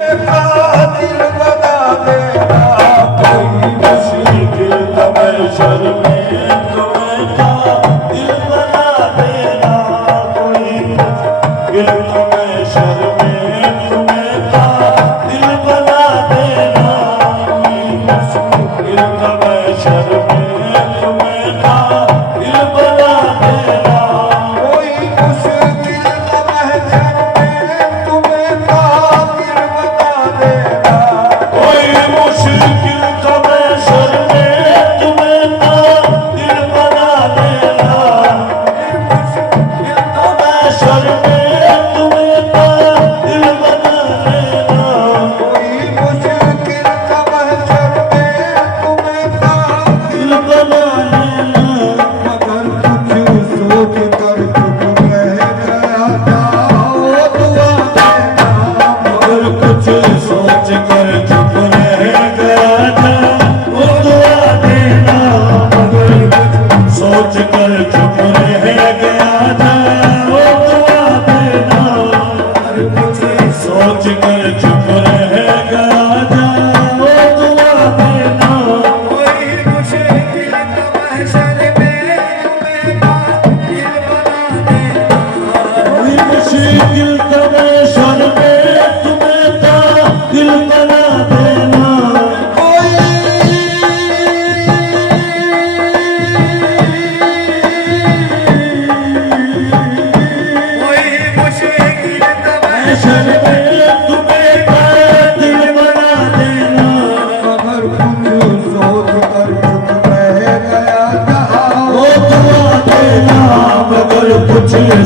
दिल बना देना कोई मुश्किल तमशर में तुम्हें का दिल बना देना कोई मुश्किल तमशर में तुम्हें का दिल बना देना कोई मुश्किल तमशर में तुम्हें का दिल बना देना कोई मुश्किल तमशर में तुम्हें का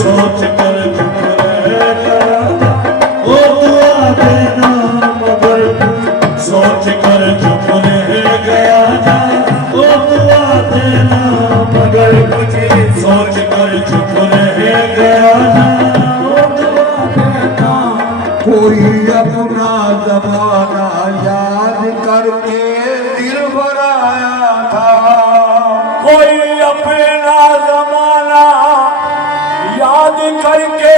सोच कर चुप रहेगा वो दुआ देना मगर सोच कर चुप रह गया था वो दुआ देना मगर सोच कर चुप रह गया था वो दुआ देना कोई अपना जमाना याद करके दिल भराया था कोई अपना जमाना याद करके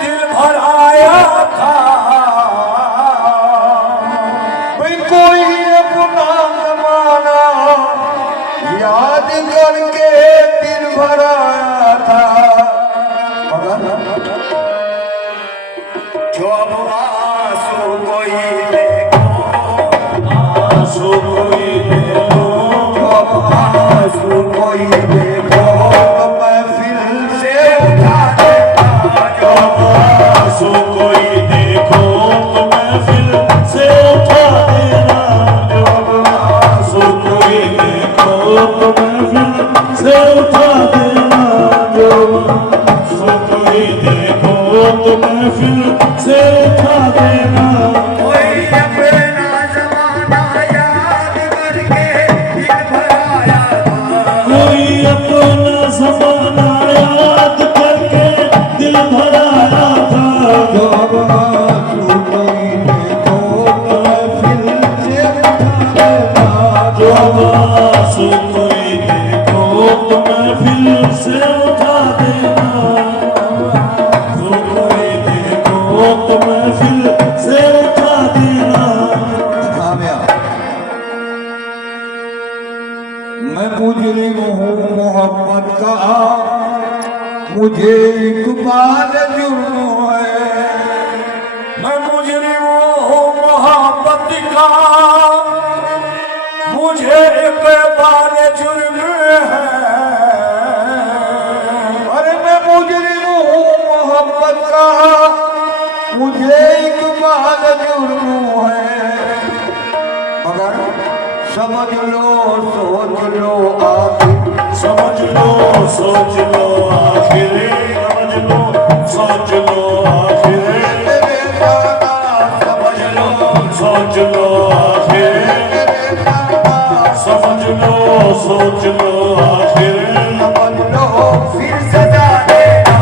दिल भर आया था भाई कोई अपना जमाना याद करके दिल भर आया था मगर जो अब आंसू कोई देखो आंसू कोई देखो जो अब आंसू कोई देखो आंसू कोई देखो तो महफिल से उठा देना जब आंसू कोई देखो तो महफिल से उठा देना जब आंसू कोई देखो तो महफिल से उठा देना कोई अपना जमाना याद करके दिल भराया था कोई अपना जमाना याद करके दिल भराया जब आंसू कोई देखो तो महफिल से उठा देना जब आंसू कोई देखो तो महफिल से उठा देना आंसू कोई देखो तो महफिल से उठा देना मैं मुजरिम हूँ मोहब्बत का मुझे इकबाल जुर्म है मैं मुजरिम हूँ मोहब्बत का मुझे इकबाल जुर्म है अरे मैं मुजरिम हूँ मोहब्बत का मुझे इकबाल जुर्म है मगर समझ लो सोच लो आखिर समझ लो सोच लो आखिर समझ लो सोच लो आखिर समझ लो सोच लो आखिर समझ लो सोच लो आखिर समझ लो फिर सजा देना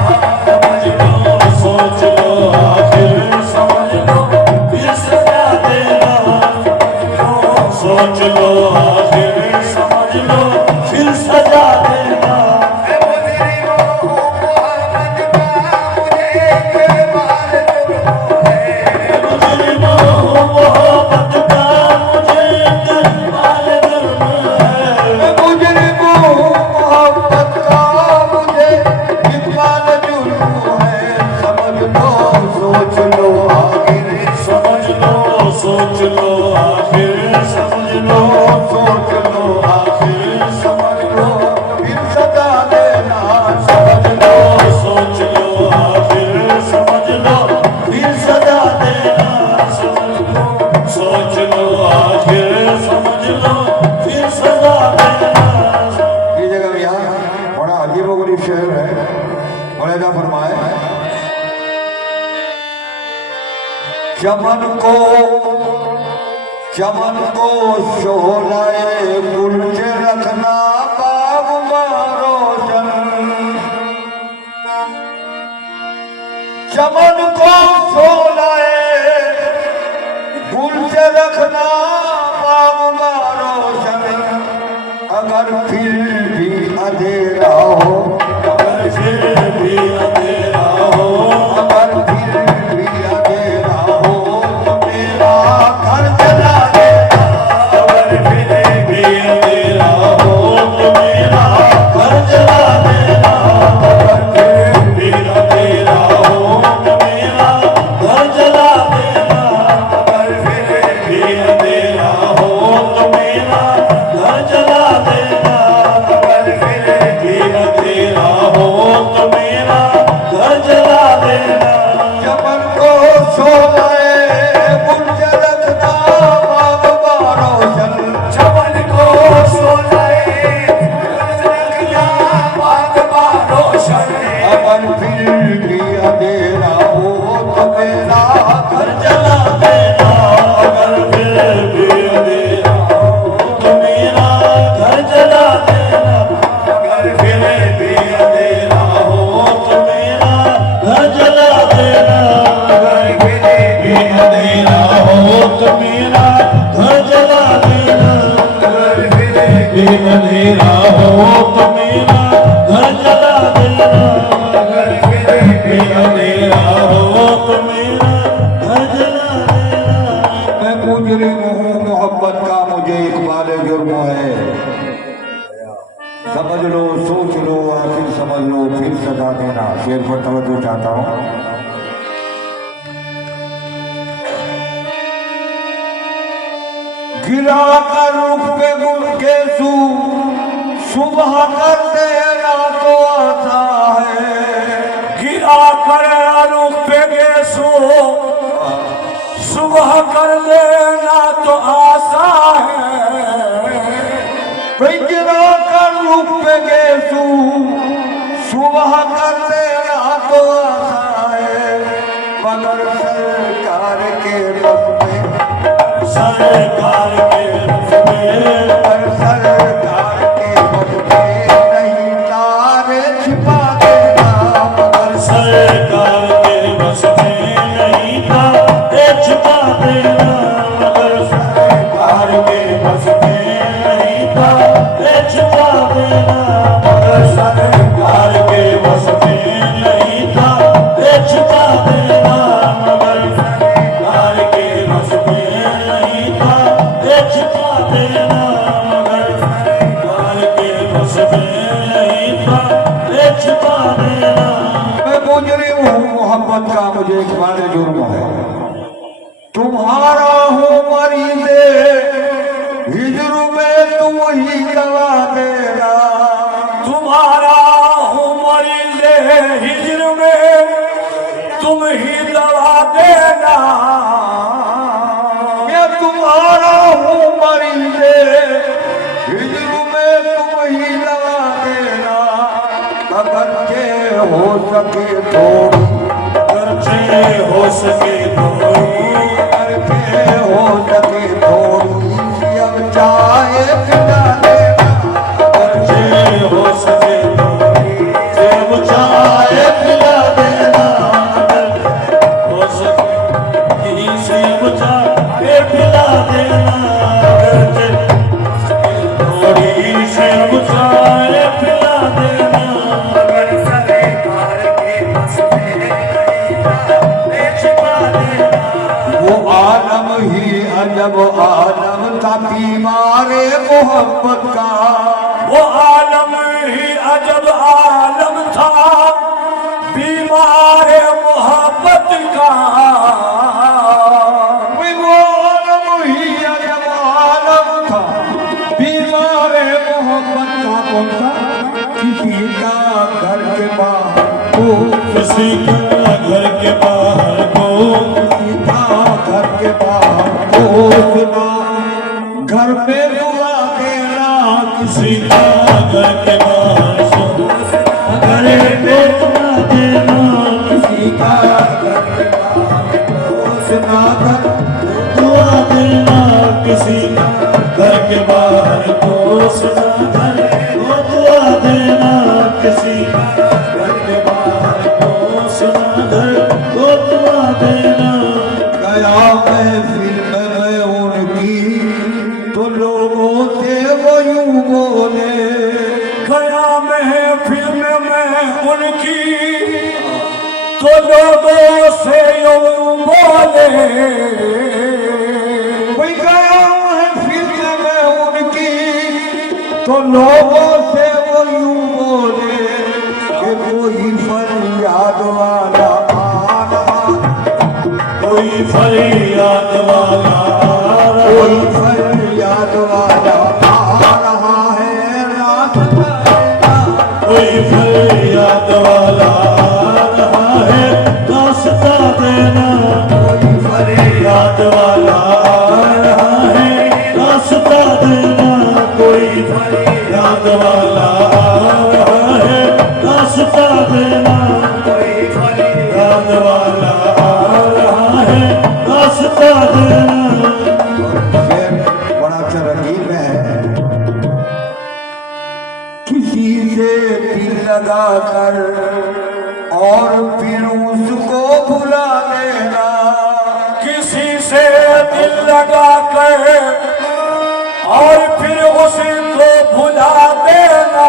समझ लो सोच लो आखिर समझ लो फिर सजा देना सोच लो आखिर समझ लो फिर सजा देना मुजरिम चमन को शोलाए गुल से रखना बाग रोशन। चमन को शोलाए गुल से रखना बाग रोशन। अगर फिर भी अंधेरा हो, अगर फिर भी अंधेरा हो, अगर फिर भी अंधेरा हो तो मेरा घर जला देना। अगर फिर भी अंधेरा हो तो मेरा घर जला देना। अगर फिर भी अंधेरा हो तो मेरा घर जला देना। अगर फिर भी अंधेरा हो तो मेरा घर जला देना। अगर फिर भी अंधेरा हो तो मेरा घर जला देना। चमन को सोलाए गुल रखना बाग रोशन। चमन को सोलाए रखना बाग रोशन। अगर फिर भी अंधेरा हो तो मेरा घर जला देना। अगर फिर भी अंधेरा हो तो मेरा घर जला देना। अगर फिर भी अंधेरा हो तो मेरा घर जला देना। अगर फिर भी अंधेरा हो तो मेरा घर जला देना। अगर फिर भी अंधेरा हो तो मेरा घर जला देना। अगर फिर भी अंधेरा हो तो मेरा घर जला देना। मैं मुजरिम हूँ, मोहब्बत का मुझे इकबाल जुर्म है। समझ लो, सोच लो, आखिर समझ लो, फिर सजा देना। शेर पर तवज्जो चाहता हूँ। गिरा कर रुख पे गुल के सुबह कर देना तो आता है। गिरा कर रुख पे गेसू सुबह कर लेना तो आसा है। गिरा कर रुख पे गेसू सुबह कर लेना तो आसा है। मगर सरकार के बस में, सरकार के बस में, सरकार के बस में नहीं तारे छिपा देना। मगर सरकार के बस में नहीं तारे छिपा देना। मगर सरकार के बस में नहीं तारे छिपा देना। मगर सरकार के बस में नहीं तारे छिपा देना। मगर सरकार के बस में नहीं तारे छिपा देना। मगर सरकार के बस में नहीं तारे छिपा देना। मैं मुजरिम हूँ, मोहब्बत का मुझे इकबाल जुर्म है। तुम्हारा हूँ मरीज़े हिज्र में तुम ही दवा देना। तुम्हारा हूँ मरीज़े हिज्र में तुम ही दवा देना। मैं तुम्हारा हूँ मरीज़े हिज्र में तुम ही दवा देना। अगर जे हो सके थोड़ी, अगर जे हो सके थोड़ी, अगर जे हो सके थोड़ी अब चाहे पिला देना। अगर जे हो सके थोड़ी अब चाहे पिला देना। अगर हो सके इसे अब चाहे पिला देना। अगर जे थोड़ी से अब चाहे पिला देना। अगर सरकार के बस में नहीं छिपा देना। वो आलम ही अजब आलम था बीमारे मोहब्बत का। वो आलम ही अजब आलम था बीमारे मोहब्बत का। वो आलम ही अजब आलम था बीमारे मोहब्बत का। कौन सा? किसी का घर के बाहर को, किसी का घर के बाहर को, किसी का घर के बाहर को सुना घर में दुआ देना। किसी का घर के बाहर को घर में दुआ देना। किसी का घर के बाहर को सुना दुआ देना किसी घर के बाहर दोष न धरे, वो दुआ देना किसी घर के बाहर दोष न धरे, वो दुआ देना। गया मैं फिल्म में उनकी तो लोगों से वो यूं बोले, गया मैं फिल्म में उनकी तो लोगों से यूं बोले, कोई गया मैं फिल्म में उनकी तो लोगों से वो यूं बोले कि कोई फरियाद वाला आ रहा, कोई फरियाद वाला कोई फरियाद वाला आ रहा है, रास्ता देना, कोई फरियाद वाला रहा है, रास्ता देना, कोई फरियाद याद वाला रहा है, रास्ता देना, कोई फरियाद वाला रहा है, रास्ता देना, कोई याद वाला रहा है, रास्ता देना। शेर बड़ा अच्छा रंगीन है। किसी से दिल लगा कर और फिर उसको भुला देना, किसी से दिल लगा कर और फिर उसी को भुला देना,